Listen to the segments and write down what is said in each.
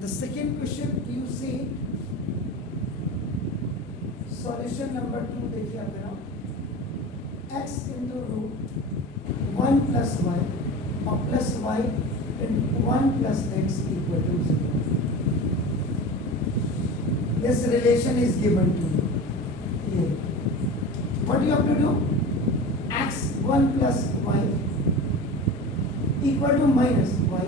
The second question you see solution number 2 देखिए आप ना x into root 1 plus y or plus y into 1 plus x equal to 0. This relation is given to you here. What you have to do? X 1 plus y equal to minus y,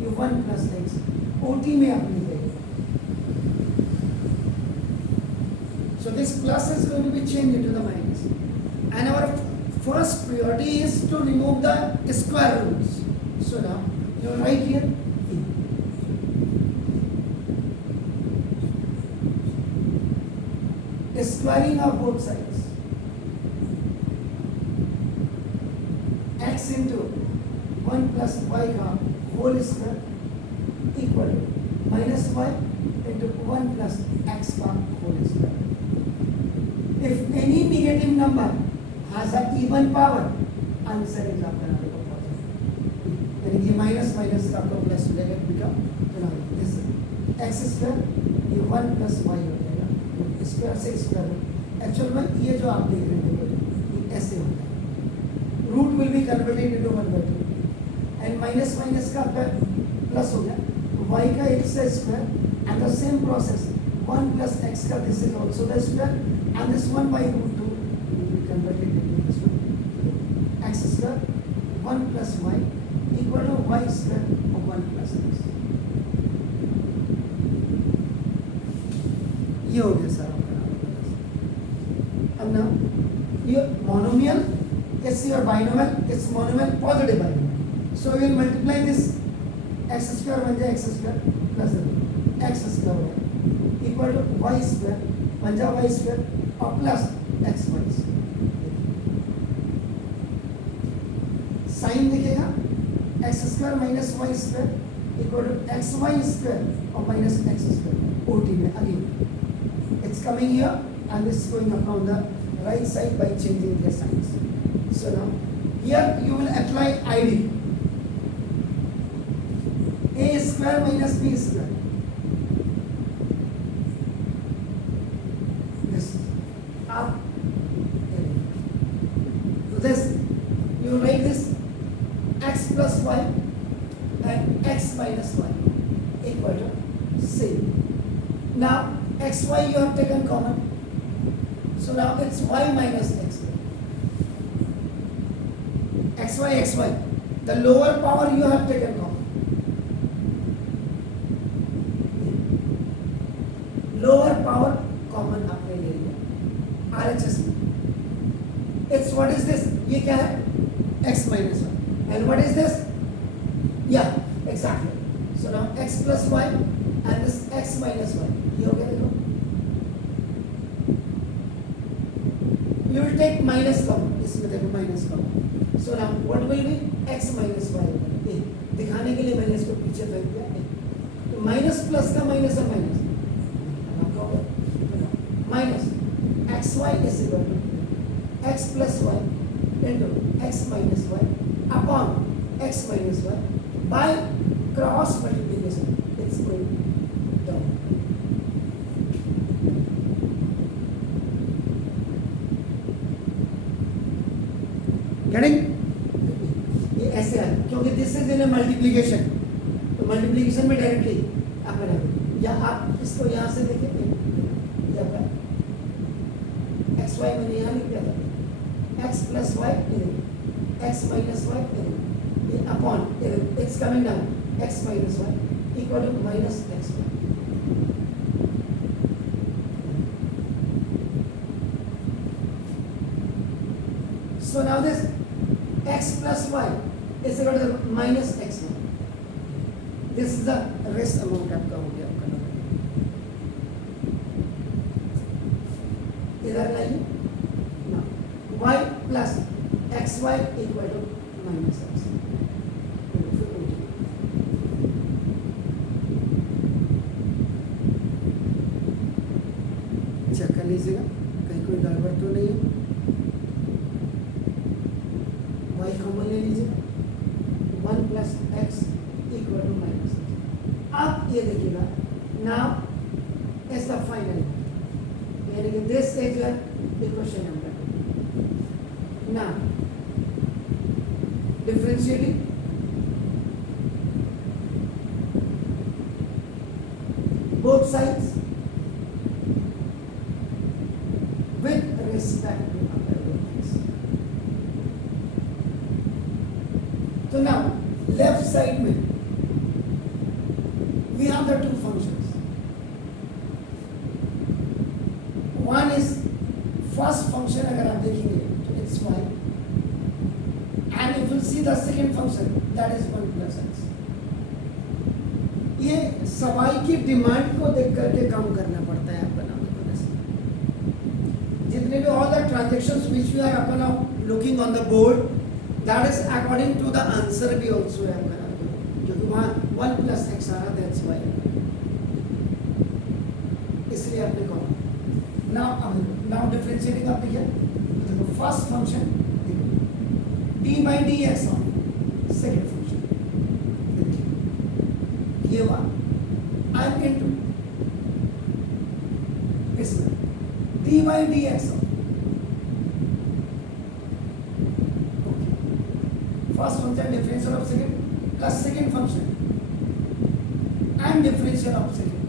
you 1 plus x. OT में आप लिखेंगे. So this plus is going to be changed into the minus. And our first priority is to remove the square roots. So now you write here squaring of both sides. X into 1 plus y का whole square equal to minus y into 1 plus x का whole square. If any negative number has an even power, answer is आपका नाम का positive. यानी कि minus minus का आपका plus हो जाएगा, become this x square ये 1 plus y हो जाएगा, स्क्वायर से स्क्वायर. एक्चुअल में ये जो आप देख रहे हैं ये ऐसे होता है. Root will be converted into 1/2 and minus minus का प्लस हो गया. y का x का square and the same process 1 plus x का this is also the square and this 1 by root 2 will be converted into this one. X square 1 plus y equal to y square of 1 plus x. ये हो गया सर आपका. अब ना ये monomial is your binomial, it's monomial positive binomial. So we will multiply this x square बन जाए x square plus x square equal to y square बन जाए y square और प्लस एक्स वाई साइन दिखेगा x square minus y square equal to x y square और minus x square ओटी में again it's coming here and this is going upon the right side by changing the science. So now here you will apply ID a square minus b square. This you write this x plus y and x minus y equal to c. Now xy you have taken common, so now it's y minus x. xy, the lower power you have taken common. Lower power common आपने ले लिया RHS में. It's what is this? ये क्या है? X minus y. And what is this? Yeah, exactly. So now x plus y and this x minus y. ये हो गया देखो. You will take minus common. इसमें देखो minus common. So now what will be x minus y? ये दिखाने के लिए मैंने इसको पीछे फेंक दिया. तो minus plus का minus है minus. Minus xy is equal to x plus y into x minus y upon x minus y by cross multiplication. It's going down. Getting? ये ऐसे है क्योंकि दिस इज इन मल्टीप्लिकेशन. तो मल्टीप्लिकेशन में डायरेक्टली आप बनाओगे या आप इसको यहाँ से देखेंगे या आपका xy मैंने यहाँ लिख दिया था. x plus y x minus y upon it's coming down x minus y equal to minus xy. So now this x plus y is equal to minus xy. This is the rest amount आपका हो गया आपका नंबर. इधर लाइए y plus xy equal to minus x. Check कर लीजिएगा कहीं कोई गड़बड़ तो नहीं है. y कॉमन ले लीजिए 1 plus x equal to minus x. अब ये देखिएगा, नाउ इज द फाइनल, यानी कि this is your equation number 2. Now differentiating both sides with respect to other units. So now left side में we have the two functions. One is first function, अगर आप देखेंगे तो it's y, and if you see the second function that is 1 plus x. ये सवाल की डिमांड को देख करके काम करना पड़ता है आपका नाम को. जितने भी all the transactions which we are upon looking on the board, that is according to the answer भी also है आपका नाम, क्योंकि वहाँ 1 plus x आ रहा, that's why, इसलिए आपने कहा. now differentiating आप देखिए, देखो first function d by dx of second function, ये हुआ I'm into इसमें d by dx of first function differential of second plus second function and differential of second.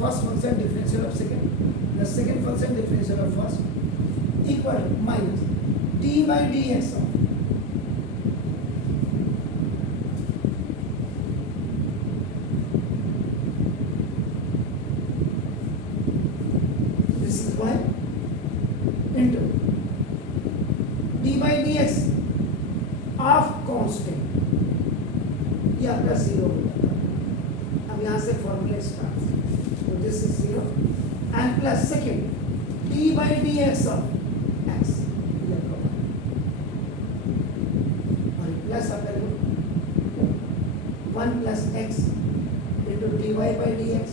First function differential of second plus second function differential of first equal to minus d by dx of this is y into d by dx of constant, ये आपका 0 हो जाता है. अब यहाँ से formula start, so this is 0 and plus second d by dx of x, और प्लस अगर 1 plus x into dy by dx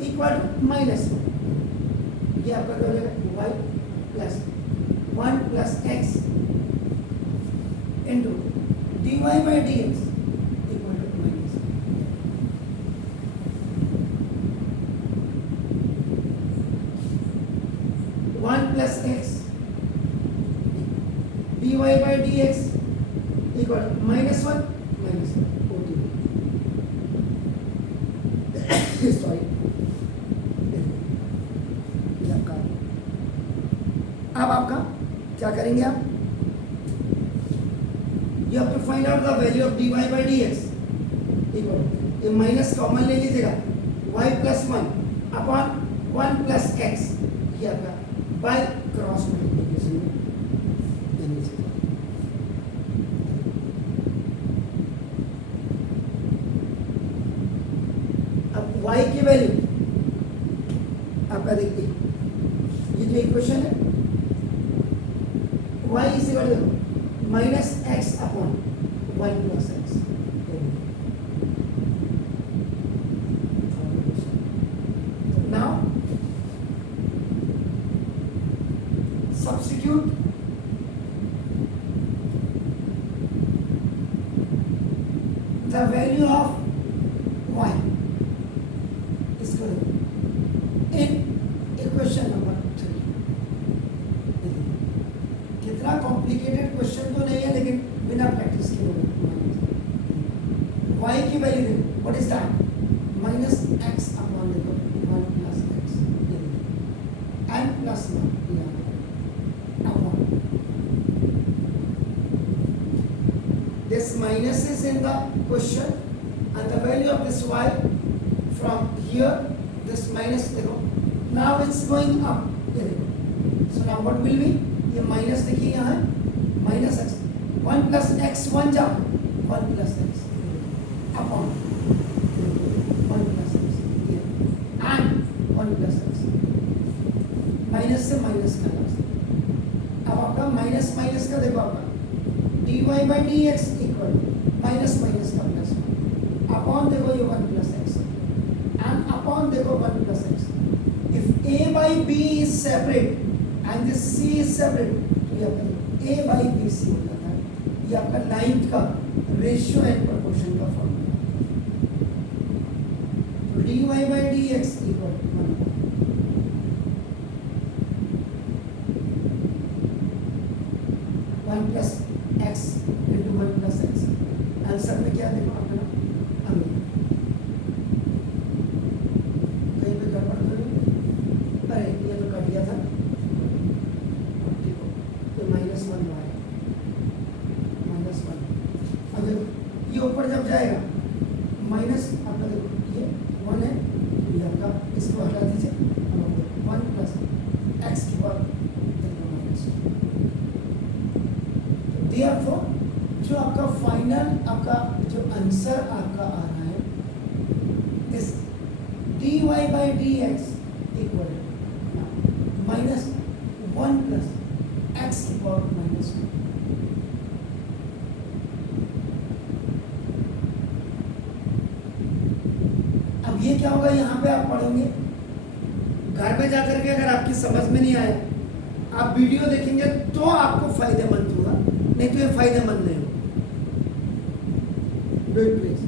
equal to minus 1, ये आपका क्या हो जाएगा, y plus 1 plus x into dy by dx equal to minus 1 plus x dy by dx equal to minus 1 sorry. अब आपका क्या करेंगे आप, you have to find out the value of dy by dx equal, ये minus common ले लीजिएगा, y plus 1 अपॉन 1 plus x, ये आपका बाय क्रॉस मल्टीप्लिकेशन में ले लीजिएगा. अब y की वैल्यू आपका देखिए, ये जो इक्वेशन है y is equal to minus x upon 1 plus x. Now substitute the value of y is equal to in equation number 3. कितना कॉम्प्लिकेटेड क्वेश्चन तो नहीं है, लेकिन बिना प्रैक्टिस के y की value what is that, minus x upon 1 plus x n plus 1 upon this minus is in the question and the value of this y from here, this minus now it's going up, so now what will be, ये माइनस देखिए यहाँ minus x, 1 plus x 1 जाओ 1 plus x upon 1 plus x and 1 plus x, minus से माइनस का लॉस. अब आपका minus minus का देखो, आपका dy by dx equal minus minus का प्लस अपॉन देखो ये 1 प्लस एक्स एंड अपॉन देखो 1 plus x. If a by b is separate and this c is separate, तो ये आपका a by b c हो जाता है. ये आपका लाइन का रेशियो एंड प्रोपोर्शन का फॉर्मूला। तो dy by dx equal 1 plus x into 1 plus x. Answer में क्या देखो अपना अंग कहीं पे गड़बड़ तो नहीं? अरे ये तो कट गया था, देखो ये -1 आया, -1। अब देखो ये ऊपर जब जाएगा माइनस, आपका देखो ये 1 है, ये आपका इसको हटा दीजिए, 1 प्लस एक्स की पावर Therefore, जो आपका फाइनल आपका जो आंसर आपका आ रहा है इस dy by dx equal -1 plus x की पावर -2। अब ये क्या होगा, यहाँ पे आप पढ़ेंगे घर में जाकर के, अगर आपकी समझ में नहीं आए आप वीडियो देखेंगे तो आपको फायदेमंद होगा, नहीं तो ये फायदेमंद नहीं होगा। Wait please.